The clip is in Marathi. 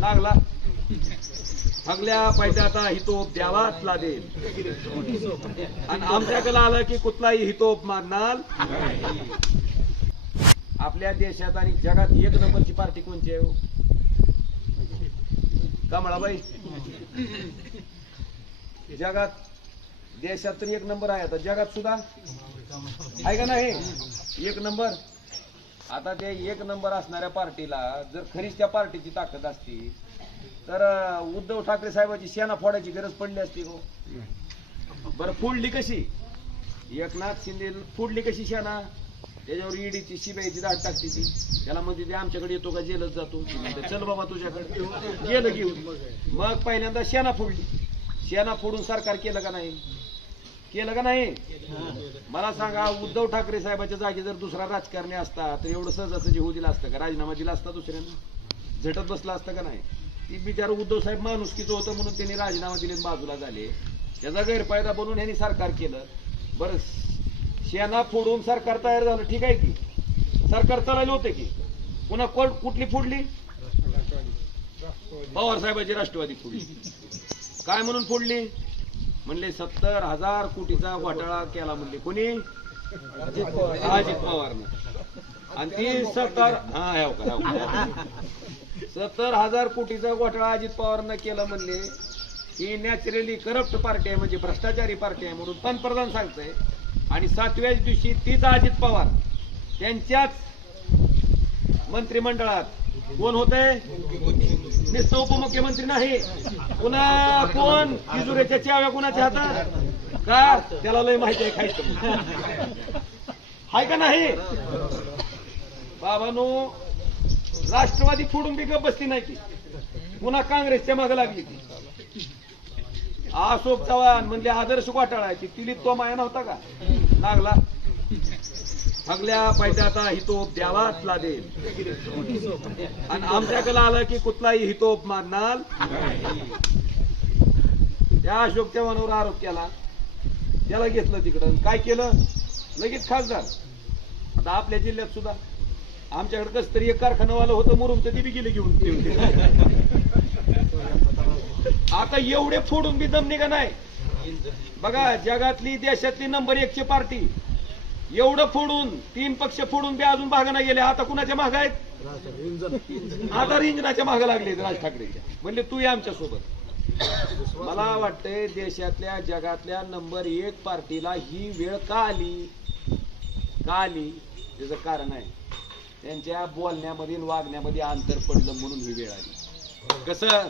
लागला. फगल्या पैशाचा हितोप द्यावाच लागेल. आणि आमच्याकडे आलं की कुठलाही हितोप मानणार आपल्या देशात आणि जगात एक नंबरची पार्टी कोणची आहे हो? कमळाबाई. जगात देशात तर एक नंबर आहे आता. जगात सुद्धा? आहे का नाही? एक नंबर? आता ते एक नंबर असणाऱ्या पार्टीला जर खरीच त्या पार्टीची ताकद असती तर उद्धव ठाकरे साहेबाची सेना फोडायची गरज पडली असती हो. बरं फोडली कशी? एकनाथ शिंदे फोडली कशी सेना? त्याच्यावर ईडीची शिबाईची दाट टाकते ती. त्याला म्हणते ते आमच्याकडे येतो का? जेलच जातो. चल बाबा तुझ्याकडे. गेलं घेऊन. मग पहिल्यांदा सेना फोडली. सेना फोडून सरकार केलं का नाही? केलं का नाही? मला सांगा उद्धव ठाकरे साहेबाच्या जागी जर दुसरा राजकारणी असता तर एवढं सहजासहजी होऊ दिलं असतं का? राजीनामा दिला असता दुसऱ्यानं? झटत बसला असतं का नाही? ती बिचार उद्धव साहेब माणुसकीचं होतं म्हणून त्यांनी राजीनामा दिले बाजूला झाले. त्याचा गैरफायदा बनवून यांनी सरकार केलं. बरं शेना फोडून सरकार तयार झालं ठीक आहे की? सरकार चालायला होते की? पुन्हा कोण कुठली फोडली? पवार साहेबाची राष्ट्रवादी फोडली. काय म्हणून फोडली? म्हणले सत्तर हजार कोटीचा घोटाळा केला म्हणले. कोणी? अजित पवारनं. आणि ती सत्तर हा का, सत्तर हजार कोटीचा घोटाळा अजित पवारनं केला म्हणले. ही नॅचरली करप्ट पार्टी आहे म्हणजे भ्रष्टाचारी पार्टी आहे म्हणून पंतप्रधान सांगतंय. आणि सातव्याच दिवशी तीच अजित पवार त्यांच्याच मंत्रिमंडळात कोण होते? निस्त उपमुख्यमंत्री नाही. पुन्हा कोण? तिजुऱ्याच्या चाव्या कोणाच्या हातात? का? त्याला लय माहिती आहे खायचं. हाय का नाही? बाबानो राष्ट्रवादी फोडून बी बसली नाही ती. पुन्हा काँग्रेसच्या मागे लागली ती. अशोक चव्हाण म्हणजे आदर्श घोटाळा आहे. ती तो माया नव्हता का? लागला. सगळ्या पैशाचा हितोप द्यावाच लागेल. आणि आमच्याकडे आलं की कुठलाही हितोप मानणार त्या अशोक मनावर आरोप केला. त्याला घेतलं तिकडं. काय केलं? लगेच खासदार. आता आपल्या जिल्ह्यात सुद्धा. आमच्याकडे कसं तरी एक कारखानावालं होतं मुरुमचं ते बी गेले घेऊन. आता एवढे फोडून बी दमने का नाही बघा जगातली देशातली नंबर एकची पार्टी एवढं फोडून तीन पक्ष फोडून ते अजून भागाना गेले. आता कुणाच्या माग आहेत? आता रिंजनाच्या माग लागले राज ठाकरेच्या. म्हणले तू ये आमच्यासोबत. मला वाटतंय देशातल्या जगातल्या नंबर एक पार्टीला ही वेळ का आली? का आली? त्याचं कारण आहे. त्यांच्या बोलण्यामध्ये वागण्यामध्ये अंतर पडलं म्हणून ही वेळ आली. कसं?